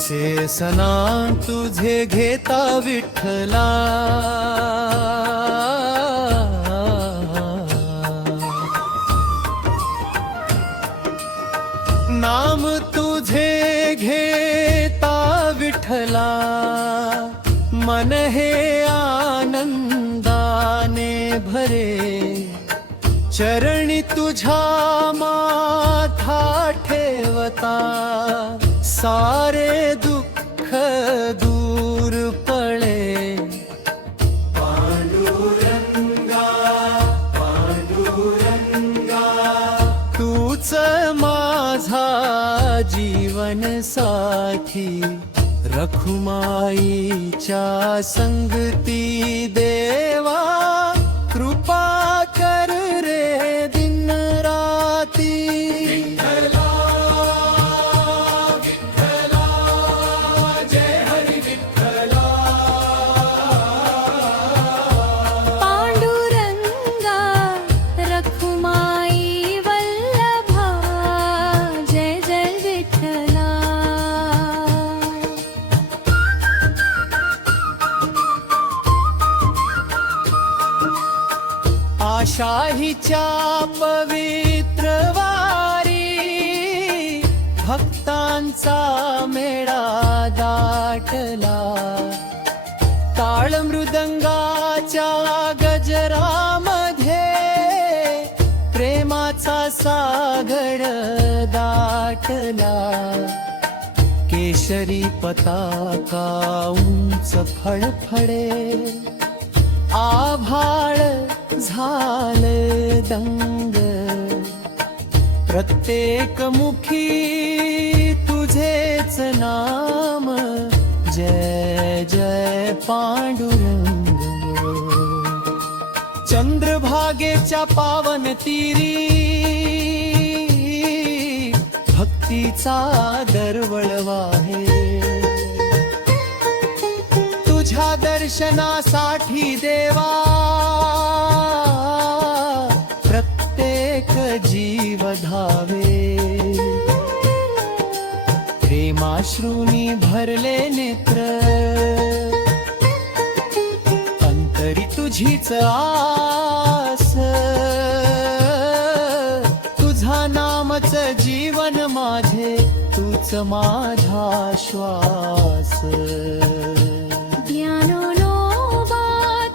कसे सना तुझे घेता विठ्ठला, नाम तुझे घेता विठ्ठला, मन हे आनंदाने भरे, चरणी तुझा माथा ठेवता, सारे दुःख दूर पळे। पांडुरंगा पांडुरंगा तूच माझा जीवन साथी, रखुमाईच्या संगती देवा, कृपा कर रे दिन राती। विठ्ठला विठ्ठला जय हरी विठ्ठला, पांडुरंगा रखुमाई वल्लभा, जय जय विठ्ठला। आषाढीच्या पवित्र वारी, भक्तांचा मेळा दाटला, ताळ मृदंगाच्या गजरामध्ये, प्रेमाचा सागर दाटला, केशरी पताका उंच फडफडे, आभाळ झाले दंग, प्रत्येक मुखी तुझेच नाम, जय जय पांडुरंग। चंद्रभागेच्या पावन तीरी, भक्तीचा दरवळ वाहे, तुझ्या दर्शनासाठी देवा, प्रत्येक जीव धावे, प्रेमाश्रूनी भरले नेत्र, अंतरी तुझीच आस, तुझा नामच जीवन माझे, तूच माझा श्वास। ज्ञानोबा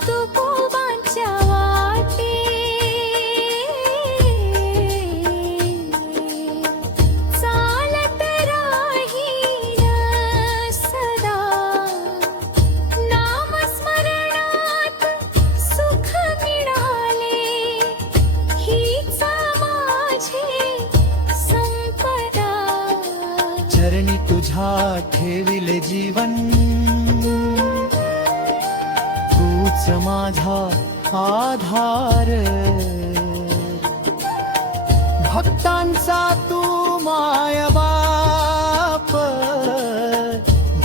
तुकोबांच्या वाटे, चालत राहीन सदा, नामस्मरणात सुख मिळाले, हीच माझी संपदा। चरणी तुझ्या ठेविले जीवन, तूच माझा आधार, भक्तांचा तू माय बाप,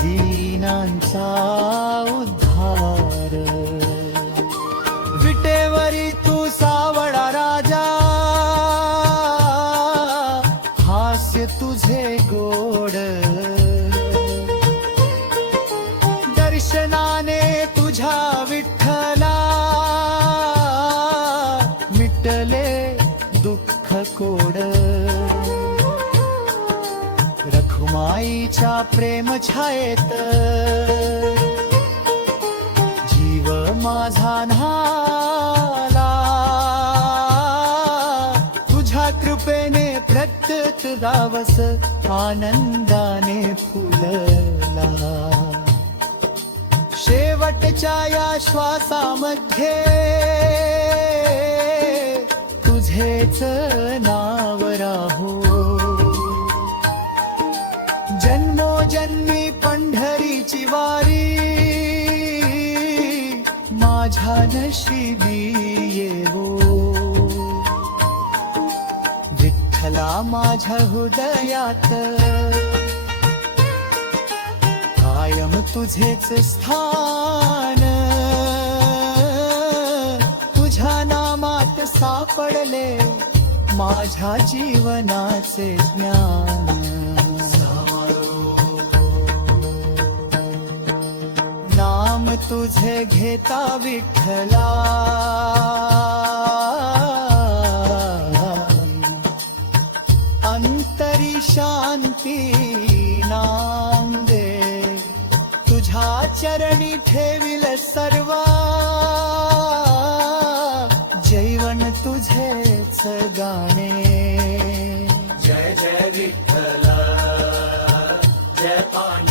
दीनांचा उद्धार, विटेवरी तू सावळा राजा, हास्य तुझे गोड, दर्शनाने तुझ्या विठ्ठला, मिटले दुःख कोड, रखुमाईच्या प्रेम छायेत, जीव माझा न्हाला, तुझ्या कृपेने प्रत्येक गावस आनंदाने फुलला, शेवटच्या या श्वासामध्ये तुझेच नाव राहो, जन्मोजन्मी पंढरीची वारी, माझ्या नशिबी येवो, विठ्ठला माझ्या हृदयात, कायम तुझेच स्थान, तुझ्या नामात सापडले माझ्या जीवनाचे ज्ञान। तुझे घेता विठ्ठला, अंतरी शांती नांदे, तुझ्या चरणी ठेविल सर्वा, जैवन तुझेच गाणे. जय जय विठ्ठला, जय पांडुरंगा.